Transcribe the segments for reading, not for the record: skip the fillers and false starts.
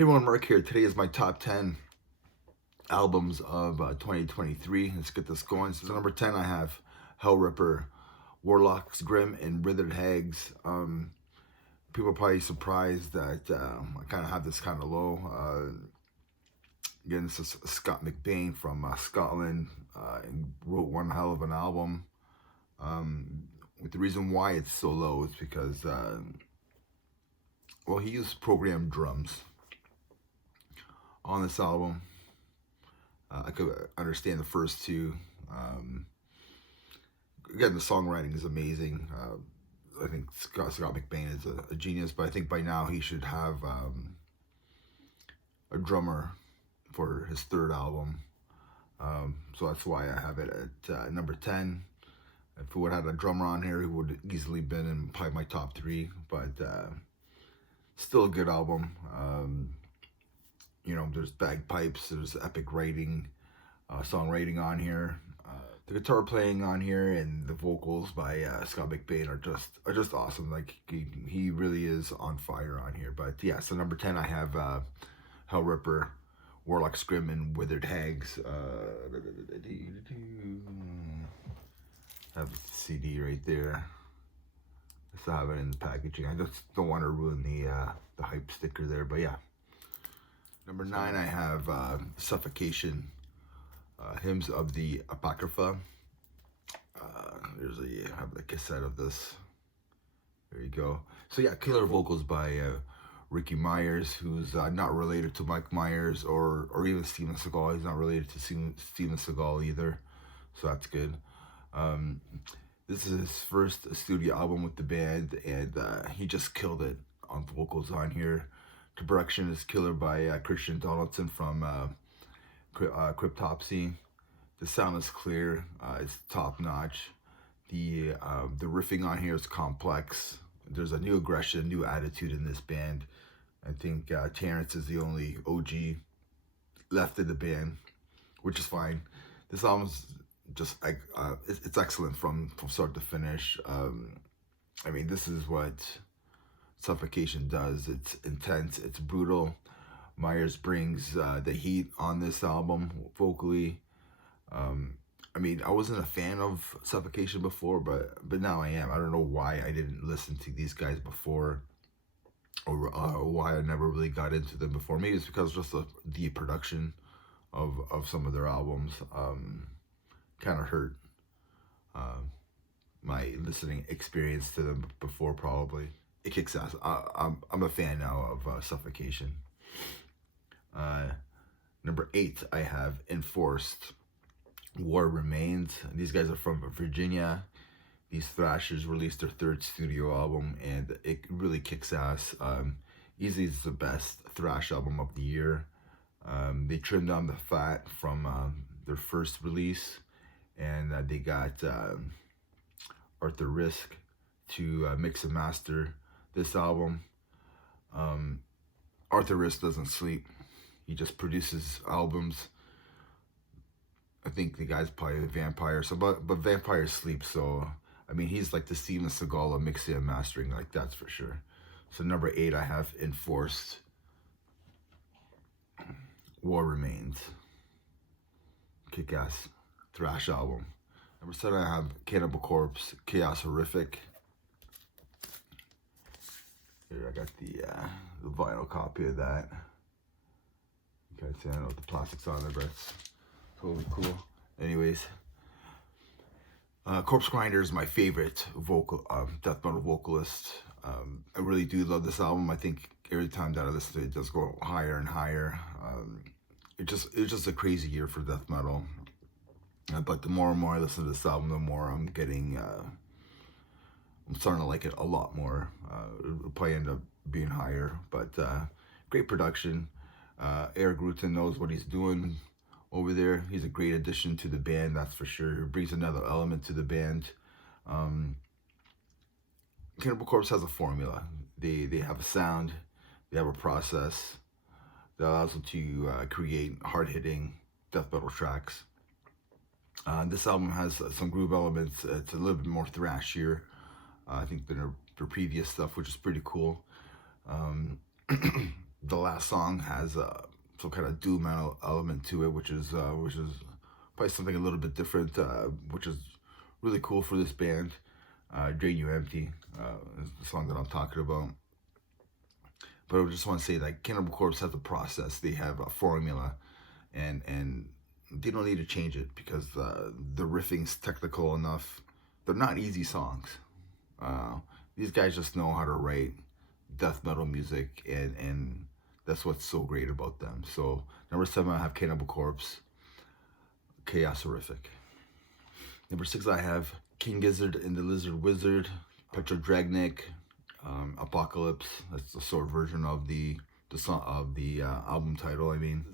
Hey everyone, Mark here. Today is my top 10 albums of 2023. Let's get this going. So number 10, I have Hell Ripper, Warlocks, Grim, and Withered Hags. People are probably surprised that I kind of have this kind of low. Again, this is Scott McBain from Scotland, and wrote one hell of an album. The reason why it's so low is because, well, he used programmed drums on this album. I could understand the first two. Again, the songwriting is amazing. I think Scott McBain is a genius, but I think by now he should have a drummer for his third album. So that's why I have it at number 10. If we would have had a drummer on here, he would have easily been in probably my top 3, but still a good album. You know, there's bagpipes, there's epic writing, songwriting on here. The guitar playing on here and the vocals by Scott McBain are just awesome. Like he really is on fire on here. But yeah, so number 10 I have Hell Ripper, Warlocks, Grim, and Withered Hags. I have the CD right there. I still have it in the packaging. I just don't want to ruin the hype sticker there. But yeah. Number 9, I have Suffocation, Hymns of the Apocrypha. I have the cassette of this. There you go. So yeah, killer vocals by Ricky Myers, who's not related to Mike Myers or even Steven Seagal. He's not related to Steven Seagal either, so that's good. This is his first studio album with the band, and he just killed it on vocals on here. The production is killer by Christian Donaldson from Cryptopsy. The sound is clear. It's top notch. The riffing on here is complex. There's a new aggression, new attitude in this band. I think Terrence is the only OG left in the band, which is fine. This album's just it's excellent from start to finish. I mean, this is what Suffocation does. It's intense, it's brutal. Myers brings the heat on this album vocally. I mean, I wasn't a fan of Suffocation before, but now I am. I don't know why I didn't listen to these guys before, or why I never really got into them before. Maybe it's because just the production of some of their albums kind of hurt my listening experience to them before, probably. It kicks ass. I'm a fan now of Suffocation. Number 8, I have Enforced, War Remains. These guys are from Virginia. These thrashers released their third studio album, and it really kicks ass. Easily it's the best thrash album of the year. They trimmed down the fat from their first release, and they got Arthur Risk to mix and master this album. Arthur Risk doesn't sleep. He just produces albums. I think the guy's probably a vampire, but vampires sleep, so I mean he's like the Steven Seagal of mixing and mastering, like that's for sure. So number 8 I have Enforced, War Remains. Kick-ass thrash album. Number 7 I have Cannibal Corpse, Chaos Horrific. Here I got the vinyl copy of that. You guys see, I don't know what the plastic's on there, but it's totally cool. Anyways, Corpse Grinder is my favorite death metal vocalist. I really do love this album. I think every time that I listen to it, it does go higher and higher. It's just a crazy year for death metal. But the more and more I listen to this album, the more I'm getting. I'm starting to like it a lot more. It'll probably end up being higher, but great production. Eric Rutan knows what he's doing over there. He's a great addition to the band, that's for sure. He brings another element to the band. Cannibal Corpse has a formula. They have a sound, they have a process that allows them to create hard-hitting death metal tracks. This album has some groove elements. It's a little bit more thrashier, I think, than their previous stuff, which is pretty cool. the last song has some kind of doom metal element to it, which is probably something a little bit different, which is really cool for this band. Drain You Empty is the song that I'm talking about. But I just want to say that Cannibal Corpse has a process. They have a formula, and they don't need to change it because the riffing's technical enough. They're not easy songs. These guys just know how to write death metal music, and that's what's so great about them. So number 7, I have Cannibal Corpse, Chaos Horrific. Number 6, I have King Gizard and the Lizard Wizard, Petrodragnik, Apocalypse. That's the short version of the song of the album title. I mean,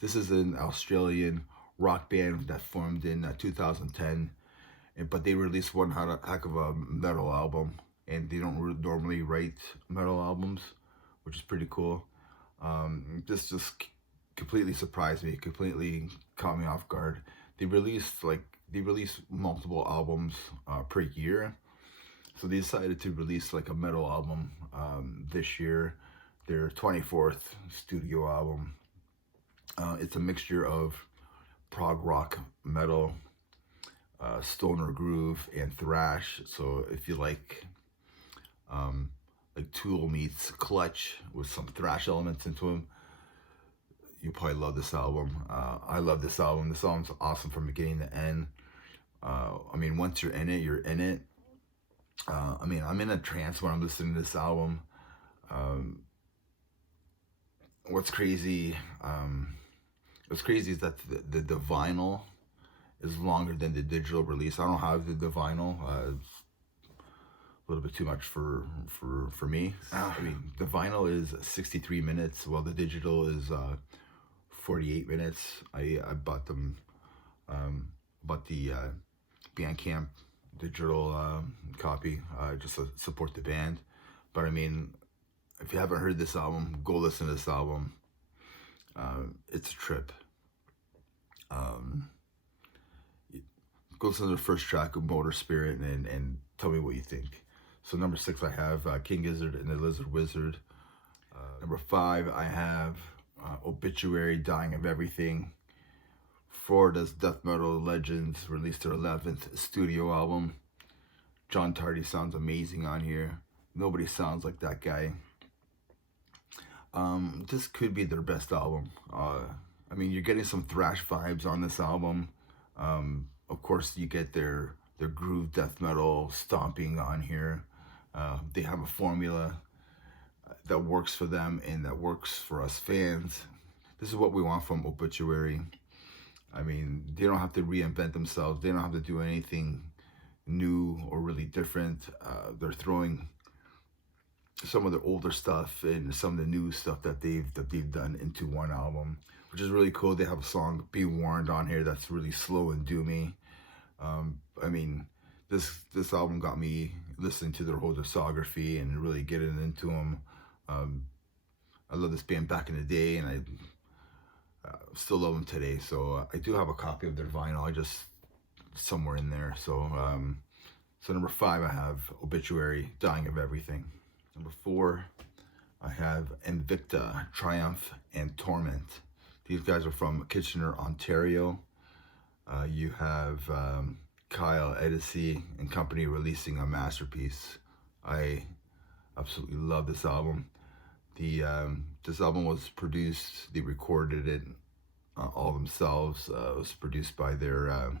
this is an Australian rock band that formed in 2010, but they released one heck of a metal album, and they don't normally write metal albums, which is pretty cool. This just completely surprised me, completely caught me off guard. They release multiple albums per year, so they decided to release like a metal album this year, their 24th studio album. It's a mixture of prog rock, metal, stoner groove, and thrash. So if you like Tool meets Clutch with some thrash elements into them, you probably love this album. I love this album. This album's awesome from beginning to end. I mean, once you're in it, you're in it. I mean, I'm in a trance when I'm listening to this album. What's crazy is that the vinyl is longer than the digital release. I don't have the vinyl. It's a little bit too much for me. I mean, the vinyl is 63 minutes, while the digital is 48 minutes. I bought them, bought the Bandcamp digital copy just to support the band. But I mean, if you haven't heard this album, go listen to this album. It's a trip. Go listen to the first track of Motor Spirit and tell me what you think. So number 6, I have King Gizard and the Lizard Wizard. Number 5, I have Obituary, Dying of Everything. Florida's death metal legends released their 11th studio album. John Tardy sounds amazing on here. Nobody sounds like that guy. This could be their best album. I mean, you're getting some thrash vibes on this album. Of course, you get their groove death metal stomping on here. They have a formula that works for them and that works for us fans. This is what we want from Obituary. I mean, they don't have to reinvent themselves. They don't have to do anything new or really different. They're throwing some of the older stuff and some of the new stuff that they've done into one album, which is really cool. They have a song "Be Warned" on here that's really slow and doomy. I mean, this album got me listening to their whole discography and really getting into them. I love this band back in the day, and I still love them today. So I do have a copy of their vinyl. I just somewhere in there. So so number 5, I have Obituary, Dying of Everything. Number 4, I have Invicta, Triumph, and Torment. These guys are from Kitchener, Ontario. You have Kyle Edison and company releasing a masterpiece. I absolutely love this album. This album was produced, they recorded it all themselves. It was produced by their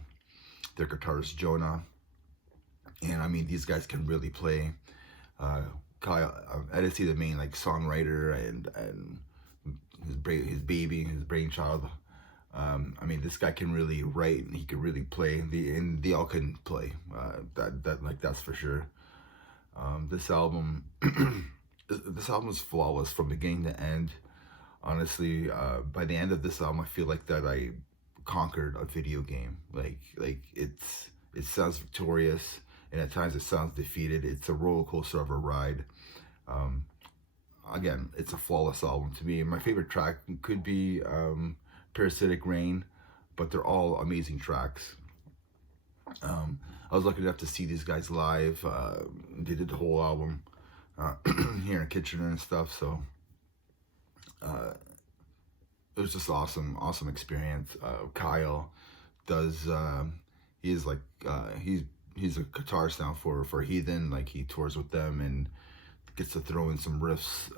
guitarist Jonah, and I mean, these guys can really play. Kyle Edison, the main songwriter, and his brainchild. I mean, this guy can really write and he can really play. And they all can play. That's for sure. This album, this album is flawless from beginning to end. Honestly, by the end of this album, I feel like that I conquered a video game. It sounds victorious, and at times it sounds defeated. It's a roller coaster of a ride. Again, it's a flawless album to me. My favorite track could be Parasitic Rain, but they're all amazing tracks. I was lucky enough to see these guys live. They did the whole album here in Kitchener and stuff, so It was just awesome experience. Kyle does he is like he's a guitarist now for Heathen. Like he tours with them and gets to throw in some riffs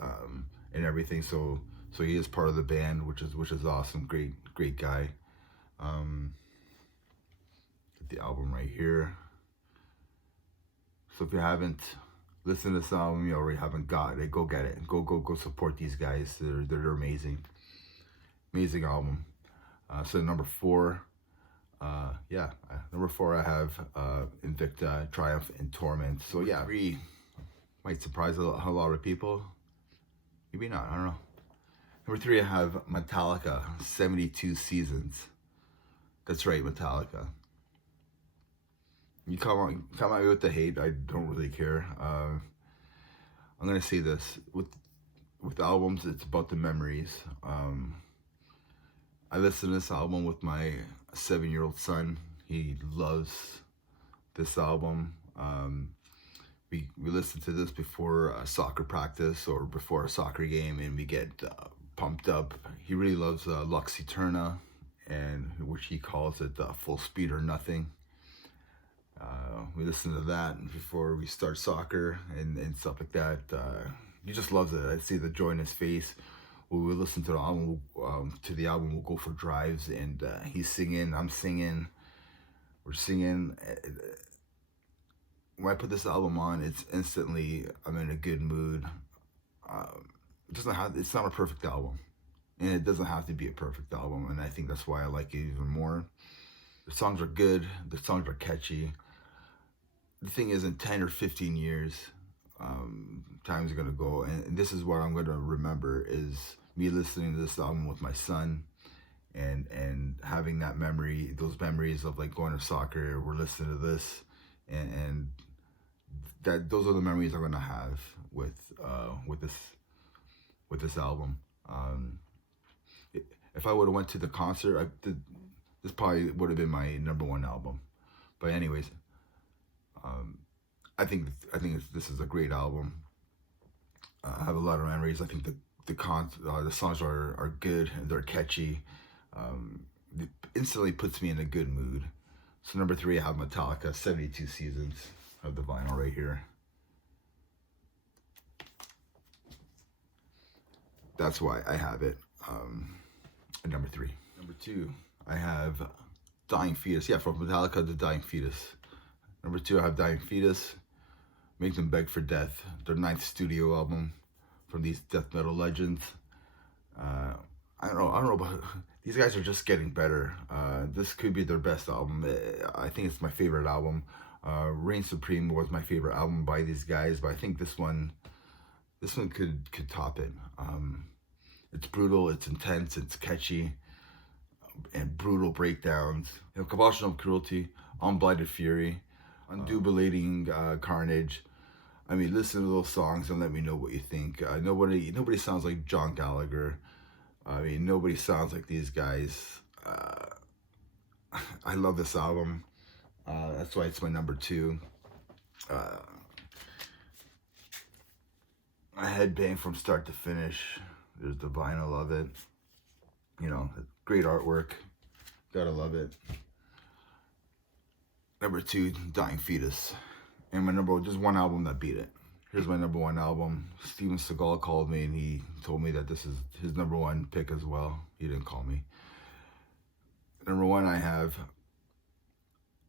and everything. So he is part of the band, which is awesome. Great guy. Get the album right here. So if you haven't listened to this album, you already haven't got it, go get it. Go support these guys. They're amazing. Amazing album. So number 4, number 4 I have Invicta, Triumph, and Torment. So yeah, 3 might surprise a lot of people. Maybe not, I don't know. Number 3 I have Metallica, 72 Seasons. That's right, Metallica. You come at me with the hate, I don't really care. I'm gonna say this, with albums, it's about the memories. I listened to this album with my 7-year-old son. He loves this album. We listen to this before a soccer practice or before a soccer game, and we get pumped up. He really loves Lux Eterna, and which he calls it Full Speed or Nothing. We listen to that before we start soccer and stuff like that. He just loves it. I see the joy in his face. When we listen to the album, we'll go for drives, and he's singing, I'm singing, we're singing. When I put this album on, it's instantly, I'm in a good mood. It's not a perfect album, and it doesn't have to be a perfect album, and I think that's why I like it even more. The songs are good, the songs are catchy. The thing is, in 10 or 15 years, time's gonna go, and this is what I'm gonna remember, is me listening to this album with my son, and having that memory, those memories of like going to soccer, we're listening to this, and those are the memories I'm gonna have with this album. If I would have went to the concert, this probably would have been my number 1 album. But anyways, I think this is a great album. I have a lot of memories. I think the songs are good. They're catchy. It instantly puts me in a good mood. So number 3, I have Metallica, 72 Seasons. I have the vinyl right here. That's why I have it at number 3. Number 2, I have Dying Fetus. Yeah, from Metallica to Dying Fetus. Number 2, I have Dying Fetus. Make Them Beg for Death. Their 9th studio album from these death metal legends. I don't know, but these guys are just getting better. This could be their best album. I think it's my favorite album. Reign Supreme was my favorite album by these guys, but I think this one could top it. It's brutal, it's intense, it's catchy, and brutal breakdowns. Compulsion of Cruelty, Unblinded Fury, Undubulating Carnage. I mean, listen to those songs and let me know what you think. Nobody sounds like John Gallagher. I mean, nobody sounds like these guys. I love this album. That's why it's my number 2. I headbang from start to finish. There's the vinyl of it. Great artwork. Gotta love it. Number 2, Dying Fetus. And my number 1, just one album that beat it. Here's my number 1 album. Steven Seagal called me and he told me that this is his number 1 pick as well. He didn't call me. Number 1, I have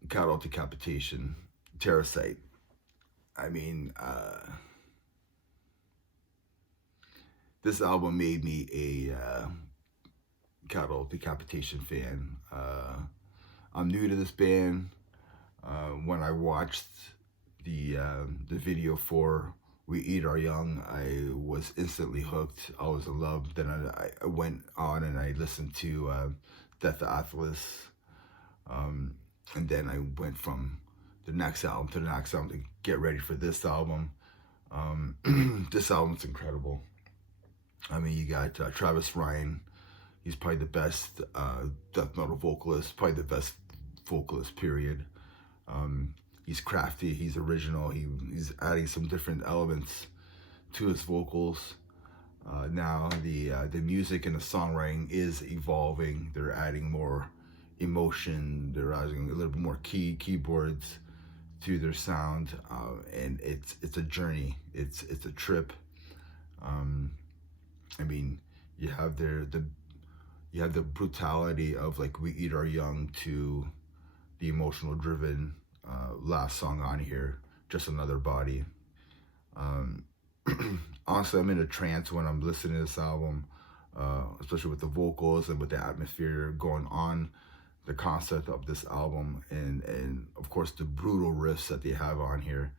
Cattle Decapitation, Terrorcite. I mean, this album made me a Cattle Decapitation fan. I'm new to this band. When I watched the video for We Eat Our Young, I was instantly hooked. I was in love. Then I went on and I listened to Death of Atlas. And then I went from the next album to the next album to get ready for this album. This album's incredible. I mean, you got Travis Ryan. He's probably the best death metal vocalist, probably the best vocalist, period. He's crafty, he's original, he's adding some different elements to his vocals. Now the music and the songwriting is evolving. They're adding more emotion. They're adding a little bit more keyboards to their sound, and it's a journey. It's a trip. I mean, you have you have the brutality of like We Eat Our Young to the emotional driven last song on here, Just Another Body. Honestly, I'm in a trance when I'm listening to this album, especially with the vocals and with the atmosphere going on, the concept of this album, and of course the brutal riffs that they have on here.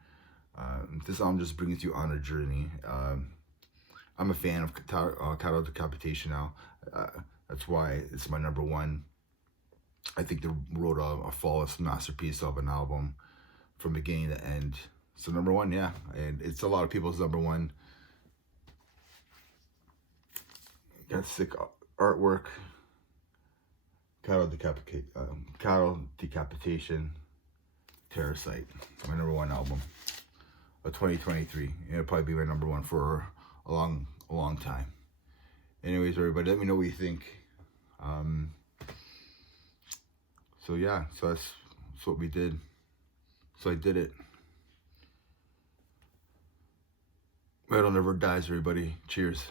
This album just brings you on a journey. I'm a fan of Cattle Decapitation now. That's why it's my number one. I think they wrote a flawless masterpiece of an album from beginning to end. So number one, yeah, and it's a lot of people's number one. Got sick artwork. Cattle Decapitation, Parasite. My number one album of 2023. It'll probably be my number one for a long time. Anyways, everybody, let me know what you think. So yeah, so that's what we did. So I did it. Metal never dies, everybody. Cheers.